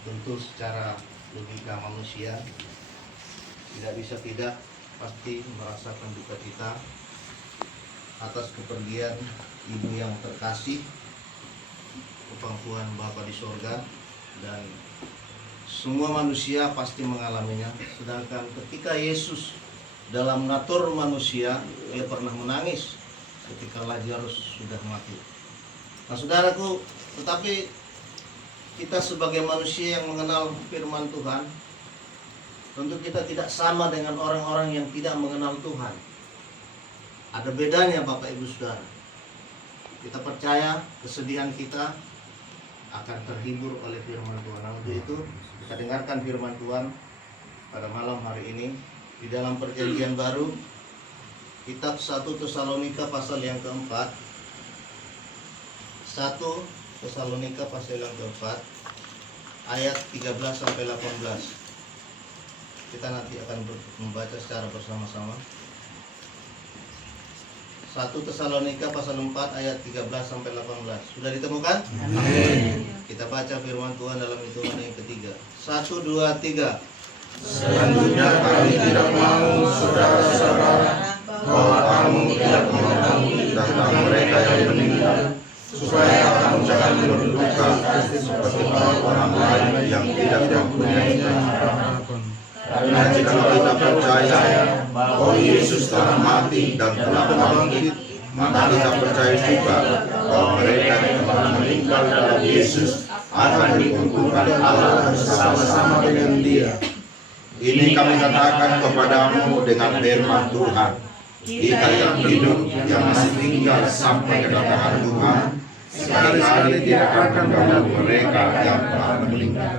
Tentu secara logika manusia tidak bisa tidak pasti merasakan duka cita atas kepergian ibu yang terkasih ke pangkuan Bapa di sorga, dan semua manusia pasti mengalaminya. Sedangkan ketika Yesus dalam natur manusia, dia pernah menangis ketika Lazarus sudah mati. Nah saudaraku, tetapi kita sebagai manusia yang mengenal firman Tuhan, tentu kita tidak sama dengan orang-orang yang tidak mengenal Tuhan. Ada bedanya Bapak Ibu Saudara. Kita percaya kesedihan kita akan terhibur oleh firman Tuhan. Nah, untuk itu kita dengarkan firman Tuhan pada malam hari ini di dalam Perjanjian Baru, kitab 1 Tesalonika pasal yang keempat. 1 Tesalonika pasal yang keempat ayat 13 sampai 18. Kita nanti akan membaca secara bersama-sama. 1 Tesalonika pasal 4 ayat 13 sampai 18. Sudah ditemukan? Amin. Kita baca firman Tuhan dalam hitungan yang ketiga. 1, 2, 3. Selanjutnya kami tidak mau saudara-saudara bahwa kamu tidak mengetahui tentang mereka yang meninggal, supaya kamu jangan berduka seperti orang lain yang tidak mempunyai harapan. Karena jika kita percaya bahwa Yesus telah mati dan telah bangkit, maka kita percaya juga bahwa mereka yang telah meninggal dalam Yesus akan dikumpulkan Allah bersama-sama dengan Dia. Ini kami katakan kepadamu dengan firman Tuhan. Kita yang hidup, yang masih tinggal sampai kedatangan Tuhan, sekali-kali tidak akan mengganggu mereka yang telah meninggal.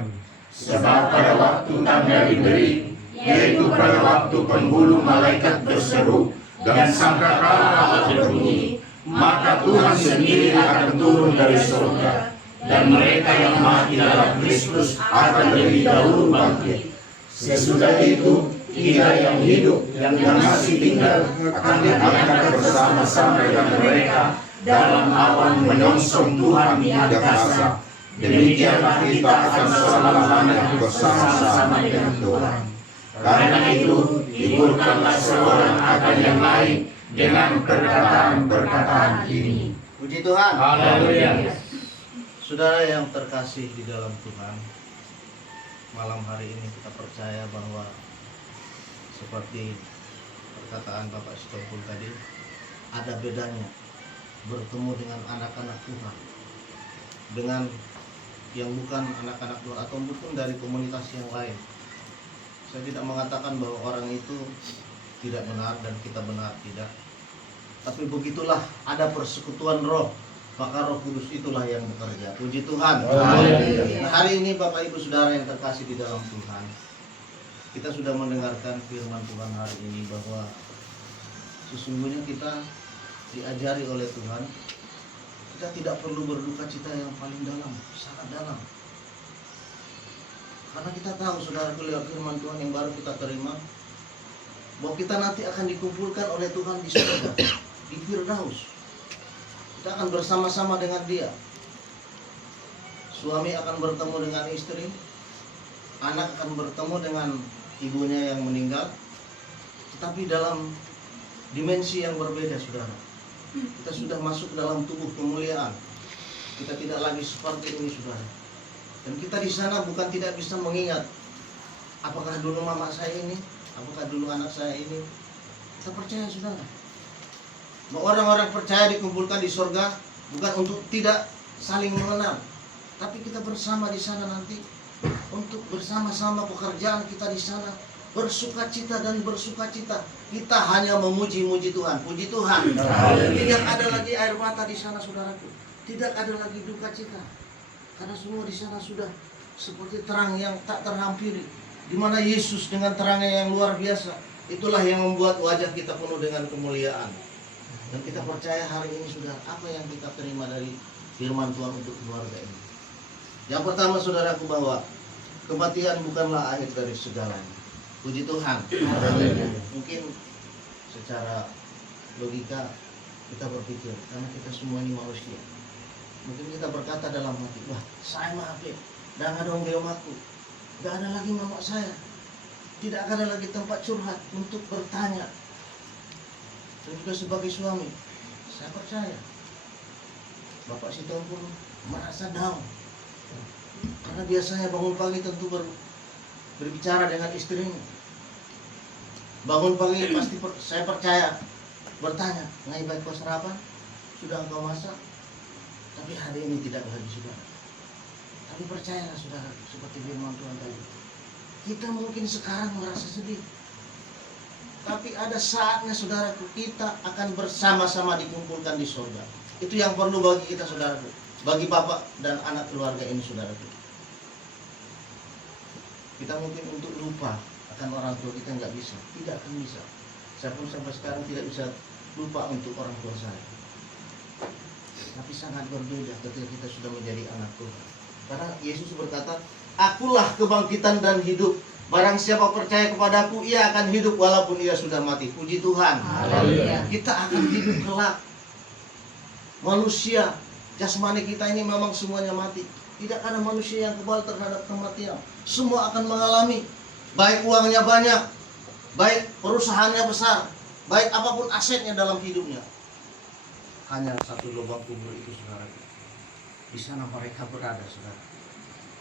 Sebab pada waktu tanda diberi, yaitu pada waktu penghulu malaikat berseru dan sangkakala berbunyi, maka Tuhan sendiri akan turun dari surga, dan mereka yang mati dalam Kristus akan lebih dahulu bangkit. Sesudah itu, kita yang hidup yang masih tinggal akan diangkat bersama-sama dengan mereka dalam awan menyongsong Tuhan di angkasa. Demikianlah kita akan selama-lamanya bersama-sama dengan Tuhan. Karena itu, hiburkanlah seorang akan yang lain dengan perkataan-perkataan ini. Puji Tuhan. Haleluya. Saudara yang terkasih di dalam Tuhan, malam hari ini kita percaya bahwa seperti perkataan Bapak Stokul tadi, ada bedanya bertemu dengan anak-anak Tuhan dengan yang bukan anak-anak Tuhan atau bukan dari komunitas yang lain. Saya tidak mengatakan bahwa orang itu tidak benar dan kita benar, tidak. Tapi begitulah, ada persekutuan roh, maka Roh Kudus itulah yang bekerja. Puji Tuhan. Nah, hari ini Bapak Ibu Saudara yang terkasih di dalam Tuhan, kita sudah mendengarkan firman Tuhan hari ini bahwa sesungguhnya kita diajari oleh Tuhan, kita tidak perlu berduka cita yang paling dalam, sangat dalam. Karena kita tahu, saudara, lewat firman Tuhan yang baru kita terima, bahwa kita nanti akan dikumpulkan oleh Tuhan di surga, di Firdaus. Kita akan bersama-sama dengan Dia. Suami akan bertemu dengan istri, anak akan bertemu dengan ibunya yang meninggal, tetapi dalam dimensi yang berbeda, saudara. Kita sudah masuk dalam tubuh kemuliaan. Kita tidak lagi seperti ini, saudara. Dan kita di sana bukan tidak bisa mengingat, apakah dulu mama saya ini, apakah dulu anak saya ini. Kita percaya, saudara, bahwa orang-orang percaya dikumpulkan di surga bukan untuk tidak saling mengenal, tapi kita bersama di sana nanti untuk bersama-sama pekerjaan kita di sana, bersukacita dan bersukacita. Kita hanya memuji-muji Tuhan. Puji Tuhan. Tidak ada lagi air mata di sana, saudaraku. Tidak ada lagi duka cita. Karena semua di sana sudah seperti terang yang tak terhampiri, di mana Yesus dengan terangnya yang luar biasa, itulah yang membuat wajah kita penuh dengan kemuliaan. Dan kita percaya hari ini, saudara, apa yang kita terima dari firman Tuhan untuk keluarga ini. Yang pertama, saudaraku, bahwa kematian bukanlah akhir dari segalanya. Puji Tuhan. Mungkin secara logika kita berpikir, karena kita semua ini manusia, mungkin kita berkata dalam hati, wah saya mah dan ada orang aku. Gak ada lagi mama saya. Tidak ada lagi tempat curhat untuk bertanya. Dan juga sebagai suami, saya percaya Bapak Sitompul merasa down. Karena biasanya bangun pagi tentu berbicara dengan istrinya. Bangun pagi pasti saya percaya bertanya, "Ngai baik kau sarapan? Sudah engkau masak?" Tapi hari ini tidak lagi, saudara. Tapi percayalah saudara, seperti firman Tuhan tadi, kita mungkin sekarang merasa sedih, tapi ada saatnya saudaraku, kita akan bersama-sama dikumpulkan di surga. Itu yang perlu bagi kita saudaraku, bagi bapak dan anak keluarga ini saudaraku. Kita mungkin untuk lupa akan orang tua kita nggak bisa, tidak akan bisa. Saya pun sampai sekarang tidak bisa lupa untuk orang tua saya. Tapi sangat berbeda ketika kita sudah menjadi anak Tuhan. Karena Yesus berkata, "Akulah kebangkitan dan hidup. Barang siapa percaya kepadaku, ia akan hidup walaupun ia sudah mati." Puji Tuhan. Haleluya. Kita akan hidup kelak. Manusia, jasmani kita ini memang semuanya mati. Tidak ada manusia yang kebal terhadap kematian. Semua akan mengalami. Baik uangnya banyak, baik perusahaannya besar, baik apapun asetnya dalam hidupnya. Hanya satu lubang kubur itu saudara. Di sana mereka berada saudara.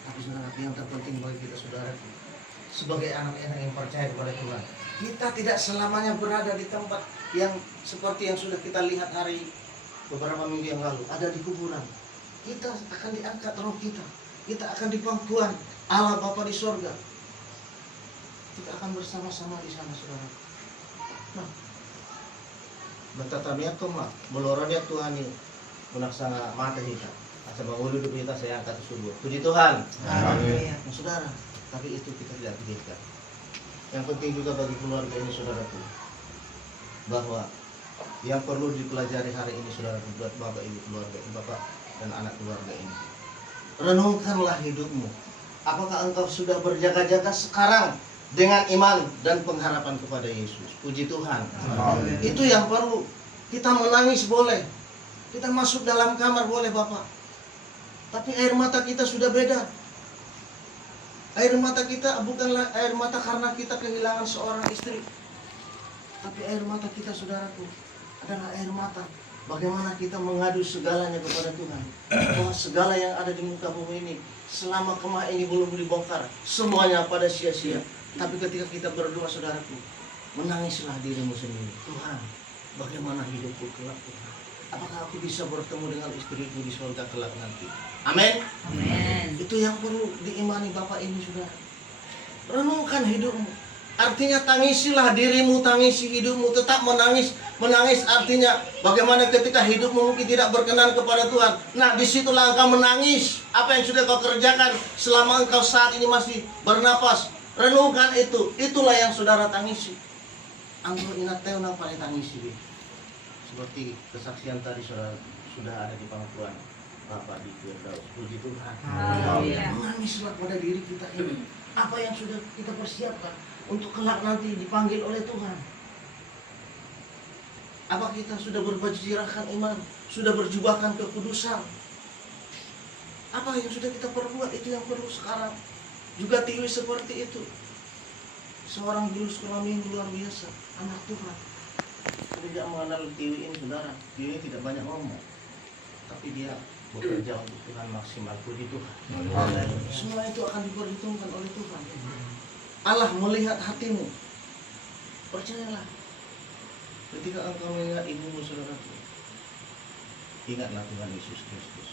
Tapi saudara, yang terpenting bagi kita saudara, sebagai anak-anak yang percaya kepada Tuhan, kita tidak selamanya berada di tempat yang seperti yang sudah kita lihat hari beberapa minggu yang lalu, ada di kuburan. Kita akan diangkat roh kita. Kita akan di pangkuan Allah Bapa di sorga. Kita akan bersama-sama di sana saudara. Nah, bertatamiat koma, melorotnya Tuhan ini menaksana mata kita. Asa bangun hidup kita saya angkat ke surga. Puji Tuhan. Amin. Nah, saudara, tapi itu kita tidak pikirkan. Yang penting juga bagi keluarga ini saudaraku, bahwa yang perlu dipelajari hari ini saudaraku, buat bapak ibu keluarga ini, bapak dan anak keluarga ini, renungkanlah hidupmu. Apakah engkau sudah berjaga-jaga sekarang dengan iman dan pengharapan kepada Yesus? Puji Tuhan. Amin. Itu yang perlu. Kita menangis boleh, kita masuk dalam kamar boleh bapak, tapi air mata kita sudah beda. Air mata kita bukanlah air mata karena kita kehilangan seorang istri, tapi air mata kita saudaraku adalah air mata bagaimana kita mengadu segalanya kepada Tuhan, bahwa segala yang ada di muka bumi ini selama kemah ini belum dibongkar, semuanya pada sia-sia. Tapi ketika kita berdoa saudaraku, menangislah dirimu sendiri. Tuhan, bagaimana hidupku kelak Tuhan? Apakah aku bisa bertemu dengan istriku di surga kelak nanti? Amin. Amin. Itu yang perlu diimani Bapak ini saudara. Renungkan hidupmu. Artinya tangisilah dirimu, tangisi hidupmu, tetap menangis. Menangis artinya bagaimana ketika hidupmu mungkin tidak berkenan kepada Tuhan. Nah, disitulah engkau menangis. Apa yang sudah kau kerjakan selama engkau saat ini masih bernapas. Renungkan itu. Itulah yang saudara tangisi. Engkau ingat tahu nang paling tangisi. Seperti kesaksian tadi saudara sudah ada di pangkuan Bapak di Firdaus. Puji Tuhan. Haleluya. Menangislah pada diri kita ini. Apa yang sudah kita persiapkan untuk kelak nanti dipanggil oleh Tuhan. Apa kita sudah berbajirahkan iman, sudah berjubahkan kekudusan? Apa yang sudah kita perbuat, itu yang perlu sekarang. Juga Tiwi seperti itu. Seorang guru sekolah minggu luar biasa, anak Tuhan. Tidak mengenal Tiwi ini saudara. Tiwi ini tidak banyak ngomong, tapi dia bekerja untuk Tuhan maksimal. Puji Tuhan. Semua itu akan diperhitungkan oleh Tuhan. Allah melihat hatimu. Percayalah. Ketika engkau mengingat ibumu saudaraku, ingatlah Tuhan Yesus Kristus.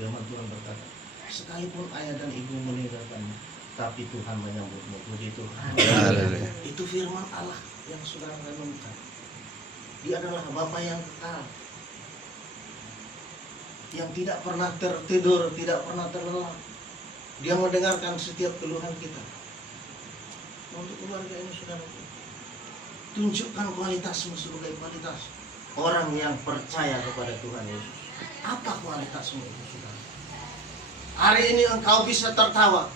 Firman Tuhan berkata, sekalipun ayah dan ibu meninggalkanmu, tapi Tuhan menyambutmu. Puji Tuhan. Itu firman Allah yang saudara renungkan. Dia adalah Bapa yang kekal, yang tidak pernah tertidur, tidak pernah terlelap. Dia mendengarkan setiap keluhan kita. Untuk keluarga ini saudara, tunjukkan kualitasmu sebagai kualitas orang yang percaya kepada Tuhan Yesus. Apa kualitasmu itu saudara? Hari ini engkau bisa tertawa,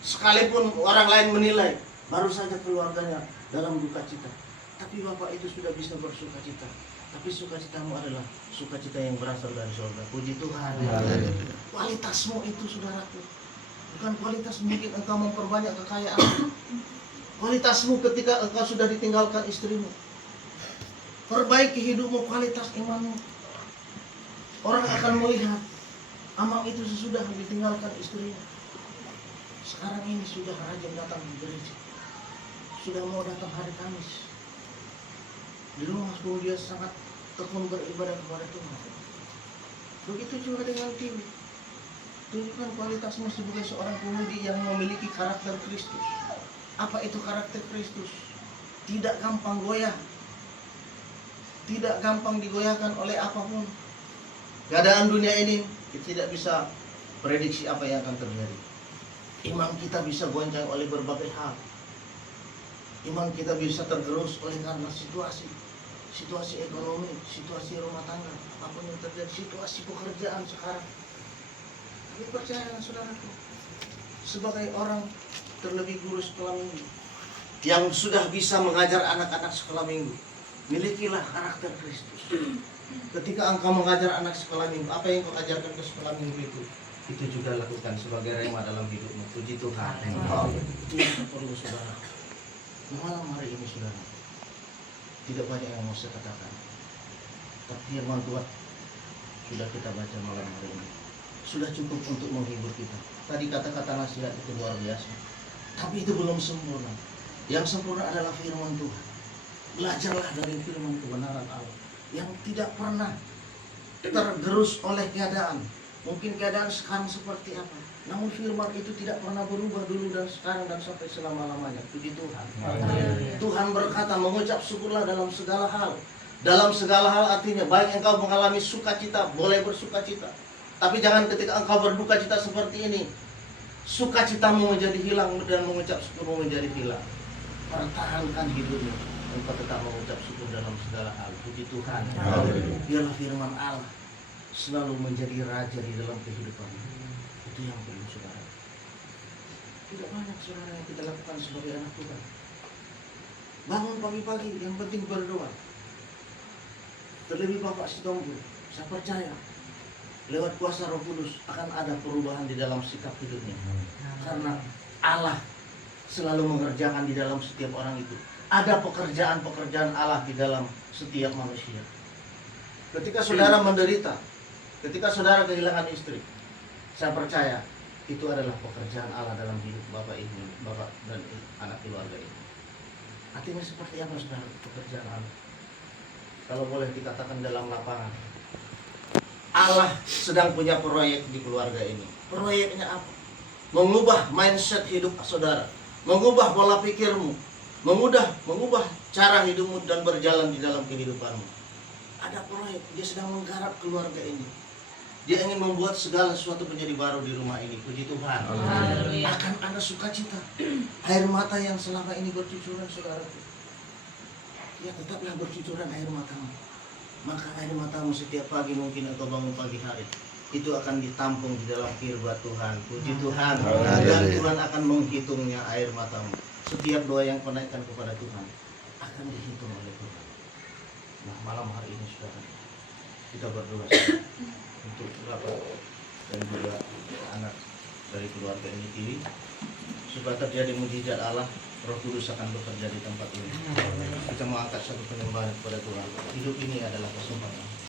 sekalipun orang lain menilai baru saja keluarganya dalam duka cita. Tapi Bapak itu sudah bisa bersuka cita. Tapi sukacitamu adalah sukacita yang berasal dari surga. Puji Tuhan. Kualitasmu itu saudaraku. Bukan kualitas mungkin engkau memperbanyak kekayaan. Kualitasmu ketika engkau sudah ditinggalkan istrimu. Perbaiki hidupmu, kualitas imanmu. Orang akan melihat Amang itu sesudah ditinggalkan istrinya. Sekarang ini sudah rajin datang di gereja. Sudah mau datang hari Kamis. Di rumah pun dia sangat tekun beribadah kepada Tuhan. Begitu juga dengan Tiwi. Tunjukkan kualitasmu sebagai seorang pemudi yang memiliki karakter Kristus. Apa itu karakter Kristus? Tidak gampang goyah. Tidak gampang digoyahkan oleh apapun. Keadaan dunia ini kita tidak bisa prediksi apa yang akan terjadi. Iman kita bisa goncang oleh berbagai hal. Iman kita bisa tergerus oleh karena situasi ekonomi, situasi rumah tangga, apapun yang terjadi, situasi pekerjaan sekarang. Tapi percaya saudaraku, sebagai orang terlebih guru sekolah minggu yang sudah bisa mengajar anak-anak sekolah minggu, milikilah karakter Kristus. Ketika engkau mengajar anak sekolah minggu, apa yang kau ajarkan ke sekolah minggu itu juga lakukan sebagai rema dalam hidupmu. Puji Tuhan. Itu yang perlu saudara. Malam hari ini saudara, tidak banyak yang mau saya katakan, tapi firman Tuhan sudah kita baca malam hari ini sudah cukup untuk menghibur kita. Tadi kata-kata nasihat itu luar biasa, tapi itu belum sempurna. Yang sempurna adalah firman Tuhan. Belajarlah dari firman kebenaran Allah yang tidak pernah tergerus oleh keadaan. Mungkin keadaan sekarang seperti apa, namun firman itu tidak pernah berubah dulu dan sekarang dan sampai selama-lamanya. Puji Tuhan. Tuhan berkata, mengucap syukurlah dalam segala hal. Dalam segala hal artinya baik engkau mengalami sukacita, boleh bersukacita. Tapi jangan ketika engkau berduka cita seperti ini, sukacitamu menjadi hilang dan mengucap syukurmu menjadi hilang. Pertahankan hidupmu, engkau tetap mengucap syukur dalam segala hal. Puji Tuhan. Biarlah firman Allah selalu menjadi raja di dalam kehidupan. Itu yang perlu saudara. Tidak banyak saudara yang kita lakukan sebagai anak Tuhan. Bangun pagi-pagi, yang penting berdoa. Terlebih Bapak Sitombu, saya percaya lewat kuasa Roh Kudus akan ada perubahan di dalam sikap hidupnya. Karena Allah selalu mengerjakan di dalam setiap orang itu. Ada pekerjaan-pekerjaan Allah di dalam setiap manusia. Ketika saudara menderita, ketika saudara kehilangan istri, saya percaya itu adalah pekerjaan Allah dalam hidup Bapak ini, Bapak dan anak keluarga ini. Artinya seperti apa saudara pekerjaan Allah? Kalau boleh dikatakan dalam lapangan, Allah sedang punya proyek di keluarga ini. Proyeknya apa? Mengubah mindset hidup saudara, mengubah pola pikirmu, mengubah cara hidupmu dan berjalan di dalam kehidupanmu. Ada proyek, dia sedang menggarap keluarga ini. Dia ingin membuat segala sesuatu menjadi baru di rumah ini. Puji Tuhan. Akan ada sukacita. Air mata yang selama ini bercucuran saudaraku, ya tetaplah bercucuran air matamu. Maka air matamu setiap pagi mungkin engkau bangun pagi hari, itu akan ditampung di dalam firman Tuhan. Puji Tuhan. Dan Tuhan akan menghitungnya air matamu. Setiap doa yang kau naikkan kepada Tuhan akan dihitung oleh Tuhan. Nah, malam hari ini saudara, kita berdoa untuk Bapak dan juga anak dari keluarga ini Tiwi, supaya terjadi mujizat Allah. Roh Kudus akan bekerja di tempat ini. Kita mau angkat satu penyembahan kepada Tuhan. Hidup ini adalah kesempatan.